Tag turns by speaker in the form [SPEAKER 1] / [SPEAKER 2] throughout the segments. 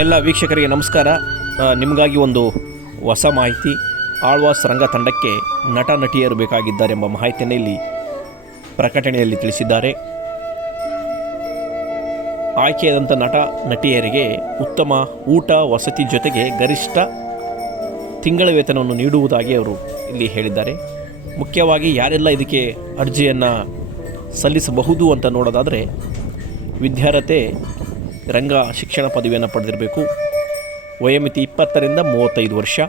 [SPEAKER 1] ಎಲ್ಲ ವೀಕ್ಷಕರಿಗೆ ನಮಸ್ಕಾರ. ನಿಮಗಾಗಿ ಒಂದು ಹೊಸ ಮಾಹಿತಿ. ಆಳ್ವಾಸ್ ರಂಗ ತಂಡಕ್ಕೆ ನಟ ನಟಿಯರು ಬೇಕಾಗಿದ್ದಾರೆಂಬ ಮಾಹಿತಿಯನ್ನು ಇಲ್ಲಿ ಪ್ರಕಟಣೆಯಲ್ಲಿ ತಿಳಿಸಿದ್ದಾರೆ. ಆಯ್ಕೆಯಾದಂಥ ನಟ ನಟಿಯರಿಗೆ ಉತ್ತಮ ಊಟ, ವಸತಿ ಜೊತೆಗೆ ಗರಿಷ್ಠ ತಿಂಗಳ ವೇತನವನ್ನು ನೀಡುವುದಾಗಿ ಅವರು ಇಲ್ಲಿ ಹೇಳಿದ್ದಾರೆ. ಮುಖ್ಯವಾಗಿ ಯಾರೆಲ್ಲ ಇದಕ್ಕೆ ಅರ್ಜಿಯನ್ನು ಸಲ್ಲಿಸಬಹುದು ಅಂತ ನೋಡೋದಾದರೆ ವಿದ್ಯಾರ್ಹತೆ ರಂಗ ಶಿಕ್ಷಣ ಪದವಿಯನ್ನು ಪಡೆದಿರಬೇಕು. ವಯೋಮಿತಿ ಇಪ್ಪತ್ತರಿಂದ ಮೂವತ್ತೈದು ವರ್ಷ.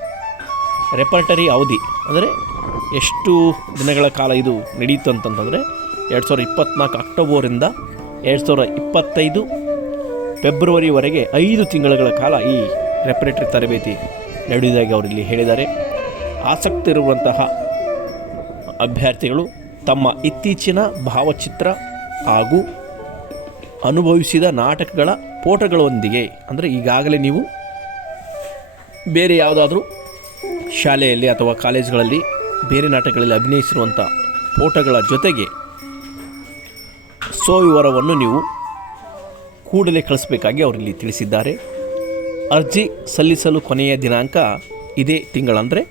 [SPEAKER 1] ರೆಪರ್ಟರಿ ಅವಧಿ ಅಂದರೆ ಎಷ್ಟು ದಿನಗಳ ಕಾಲ ಇದು ನಡೆಯಿತು ಅಂತಂತಂದರೆ ಎರಡು ಸಾವಿರದ ಇಪ್ಪತ್ತ್ನಾಲ್ಕು ಅಕ್ಟೋಬರಿಂದ ಎರಡು ಸಾವಿರದ ಇಪ್ಪತ್ತೈದು ಫೆಬ್ರವರಿವರೆಗೆ ಐದು ತಿಂಗಳುಗಳ ಕಾಲ ಈ ರೆಪರೇಟರಿ ತರಬೇತಿ ನಡೆಯುವುದಾಗಿ ಅವರಿಲ್ಲಿ ಹೇಳಿದ್ದಾರೆ. ಆಸಕ್ತಿ ಇರುವಂತಹ ಅಭ್ಯರ್ಥಿಗಳು ತಮ್ಮ ಇತ್ತೀಚಿನ ಭಾವಚಿತ್ರ ಹಾಗೂ ಅನುಭವಿಸಿದ ನಾಟಕಗಳ ಫೋಟೋಗಳೊಂದಿಗೆ. ಅಂದರೆ ಈಗಾಗಲೇ ನೀವು ಬೇರೆ ಯಾವುದಾದ್ರೂ ಶಾಲೆಯಲ್ಲಿ ಅಥವಾ ಕಾಲೇಜುಗಳಲ್ಲಿ ಬೇರೆ ನಾಟಕಗಳಲ್ಲಿ ಅಭಿನಯಿಸಿರುವಂಥ ಫೋಟೋಗಳ ಜೊತೆಗೆ ಸೋವಿವರವನ್ನು ನೀವು ಕೂಡಲೇ ಕಳಿಸಬೇಕಾಗಿ ಅವರಲ್ಲಿ ತಿಳಿಸಿದ್ದಾರೆ. ಅರ್ಜಿ ಸಲ್ಲಿಸಲು ಕೊನೆಯ ದಿನಾಂಕ ಇದೇ ತಿಂಗಳಂದರೆ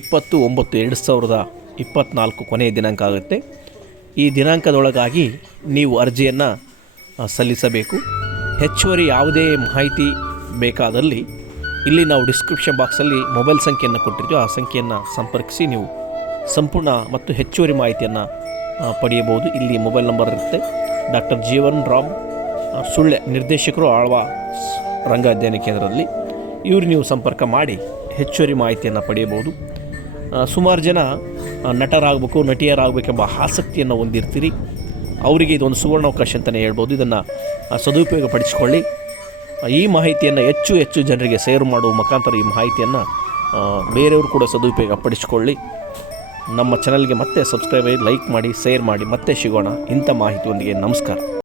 [SPEAKER 1] ಇಪ್ಪತ್ತು ಒಂಬತ್ತು ಎರಡು ಸಾವಿರದ ಇಪ್ಪತ್ತ್ನಾಲ್ಕು ಕೊನೆಯ ದಿನಾಂಕ ಆಗುತ್ತೆ. ಈ ದಿನಾಂಕದೊಳಗಾಗಿ ನೀವು ಅರ್ಜಿಯನ್ನು ಸಲ್ಲಿಸಬೇಕು. ಹೆಚ್ಚುವರಿ ಯಾವುದೇ ಮಾಹಿತಿ ಬೇಕಾದಲ್ಲಿ ಇಲ್ಲಿ ನಾವು ಡಿಸ್ಕ್ರಿಪ್ಷನ್ ಬಾಕ್ಸಲ್ಲಿ ಮೊಬೈಲ್ ಸಂಖ್ಯೆಯನ್ನು ಕೊಟ್ಟಿರ್ತೀವಿ. ಆ ಸಂಖ್ಯೆಯನ್ನು ಸಂಪರ್ಕಿಸಿ ನೀವು ಸಂಪೂರ್ಣ ಮತ್ತು ಹೆಚ್ಚುವರಿ ಮಾಹಿತಿಯನ್ನು ಪಡೆಯಬಹುದು. ಇಲ್ಲಿ ಮೊಬೈಲ್ ನಂಬರ್ ಇರುತ್ತೆ. ಡಾಕ್ಟರ್ ಜೀವನ್ ರಾಮ್ ಸುಳ್ಳೆ ನಿರ್ದೇಶಕರು ಆಳ್ವ ರಂಗ ಅಧ್ಯಯನ ಕೇಂದ್ರದಲ್ಲಿ. ಇವರು ನೀವು ಸಂಪರ್ಕ ಮಾಡಿ ಹೆಚ್ಚುವರಿ ಮಾಹಿತಿಯನ್ನು ಪಡೆಯಬಹುದು. ಸುಮಾರು ಜನ ನಟರಾಗಬೇಕು, ನಟಿಯರಾಗಬೇಕೆಂಬ ಆಸಕ್ತಿಯನ್ನು ಹೊಂದಿರ್ತೀರಿ. ಅವರಿಗೆ ಇದೊಂದು ಸುವರ್ಣಾವಕಾಶ ಅಂತಲೇ ಹೇಳ್ಬೋದು. ಇದನ್ನು ಸದುಪಯೋಗ ಪಡಿಸಿಕೊಳ್ಳಿ ಈ ಮಾಹಿತಿಯನ್ನು ಹೆಚ್ಚು ಹೆಚ್ಚು ಜನರಿಗೆ ಸೇರ್ ಮಾಡುವ ಮುಖಾಂತರ ಈ ಮಾಹಿತಿಯನ್ನು ಬೇರೆಯವರು ಕೂಡ ಸದುಪಯೋಗ ಪಡಿಸಿಕೊಳ್ಳಿ ನಮ್ಮ ಚಾನಲ್ಗೆ ಮತ್ತೆ ಸಬ್ಸ್ಕ್ರೈಬ್ ಲೈಕ್ ಮಾಡಿ ಶೇರ್ ಮಾಡಿ, ಮತ್ತೆ ಸಿಗೋಣ. ಇಂಥ ಮಾಹಿತಿಯೊಂದಿಗೆ ನಮಸ್ಕಾರ.